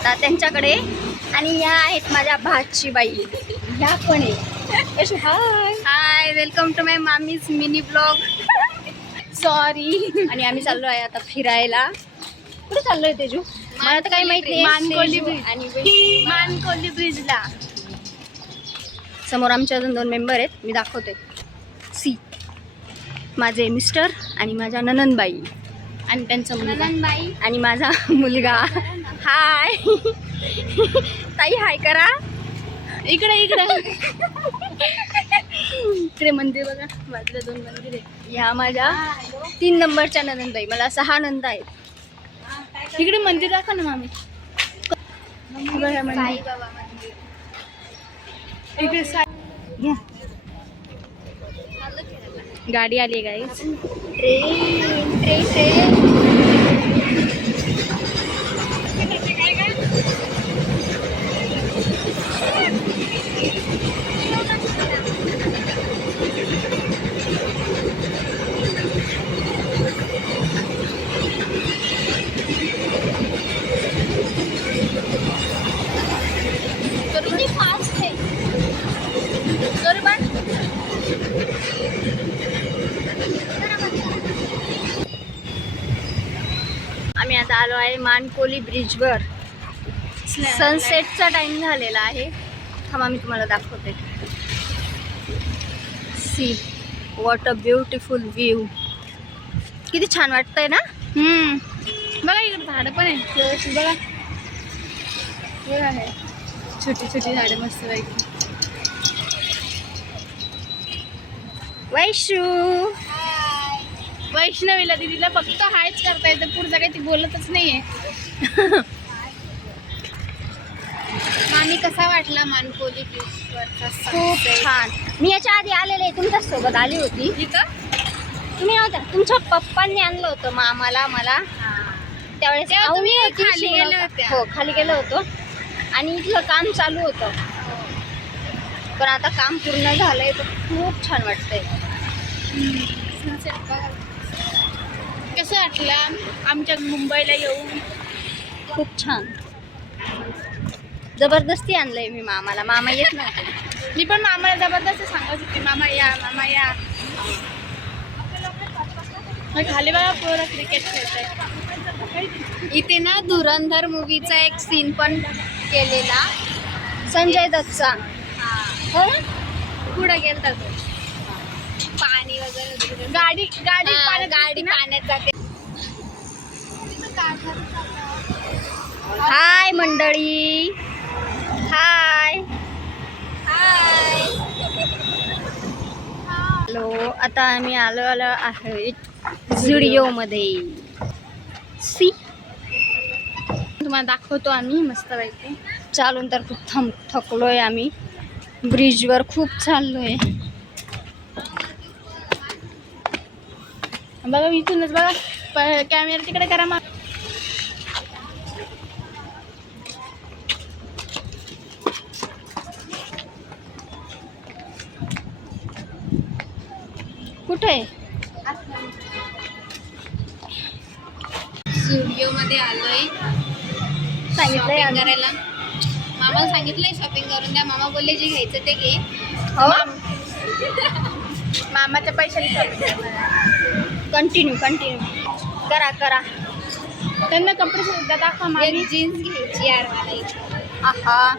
आता त्यांच्याकडे. आणि या आहेत माझ्या भाची बाई, ह्या पण आहे. Hi hi, welcome to my mami's mini blog. Sorry. आणि आम्ही चाललो आहे आता फिरायला. कुठे चाललोय तेजू? मला तर काही माहित नाही. मानकोली ब्रिज आणि मानकोली ब्रिजला. समोर आमचे अजून 2 मेंबर आहेत, मी दाखवते. सी माझे मिस्टर आणि माझ्या ननंदबाई आणि त्यांचा मुलगा आणि माझा मुलगा. हाय ताई, हाय करा. इकडे इकडे इकडे मंदिर बघा, बाजूला 2 मंदिर आहे. ह्या माझ्या 3 नंबरच्या ननंदबाई. मला 6 नंद आहेत. इकडे मंदिर दाखव ना मामी. बघा मंदिर. इकडे घ्या. गाडी आली गाईस. Train train train. किती फास्ट आहे. आम्ही आता आलो आहे मानकोली ब्रिजवर. सनसेटचा टाइम झालेला आहे. थांबा मी तुम्हाला दाखवते. See what a beautiful view. किती छान वाटतंय ना. बघा इकडे झाडं पण आहेत. बघा बघा आहे छोटी छोटी झाडं मस्त पैकी. वैशू. वैष्णवीला दीदीला फक्त हायच करता येतं, पुढचं काही ती बोलतच नाहीये. मामी कसा वाटला मानकोली ब्रिजवरचा खूप sunset? छान. मी याच्या आधी आलेले आहे, तुमच्या सोबत आली होती. इथं तुम्ही नव्हत्या, तुमच्या पप्पांनी आणलं होतं मला त्यावेळेस. तेव्हा आऊ तुम्ही होती, खाली शिव गेल्या नव्हता. होत्या. हो, खाली गेलो होतो आणि इथलं काम चालू होतं. पण आता काम पूर्ण झालंय तर खूप छान वाटतंय. सनसेट बघा. कसं वाटलं आमच्या मुंबईला येऊन? खूप छान. जबरदस्ती आणलंय मी मामाला, मामा येत नव्हते. मी पण मामाला जबरदस्त सांगत होती मामा या मामा या. खाली बघा पोरं क्रिकेट खेळताय. इथे ना धुरंधर मूवीचा एक सीन पण केलेला संजय दत्तचा. हो ना, पुढे गेलता तो. पाणी वगैरे, गाडी गाडी गाडी गाडी पाण्यात जाते. हाय मंडळी, हाय हाय. हॅलो. आता आम्ही आलो आहे झुडिओमध्ये. सी तुम्हाला दाखवतो आम्ही मस्त पैकी. चालून तर खूप थकलोय आम्ही. ब्रिजवर खूप चाललोय. बघा इथूनच बघा, कॅमेरा तिकडे करा मग. कुठे स्टुडिओमध्ये आलोय सांगितलंय शॉपिंग करायला. मामाला सांगितलंय शॉपिंग करून द्या. मामा बोलले जे घ्यायचं ते घे. हो. मामाच्या पैशाने शॉपिंग. कंटिन्यू करा. त्यांना कपडे सुद्धा दाखवा. मामी जीन्स घ्यायची यार मला. आहा,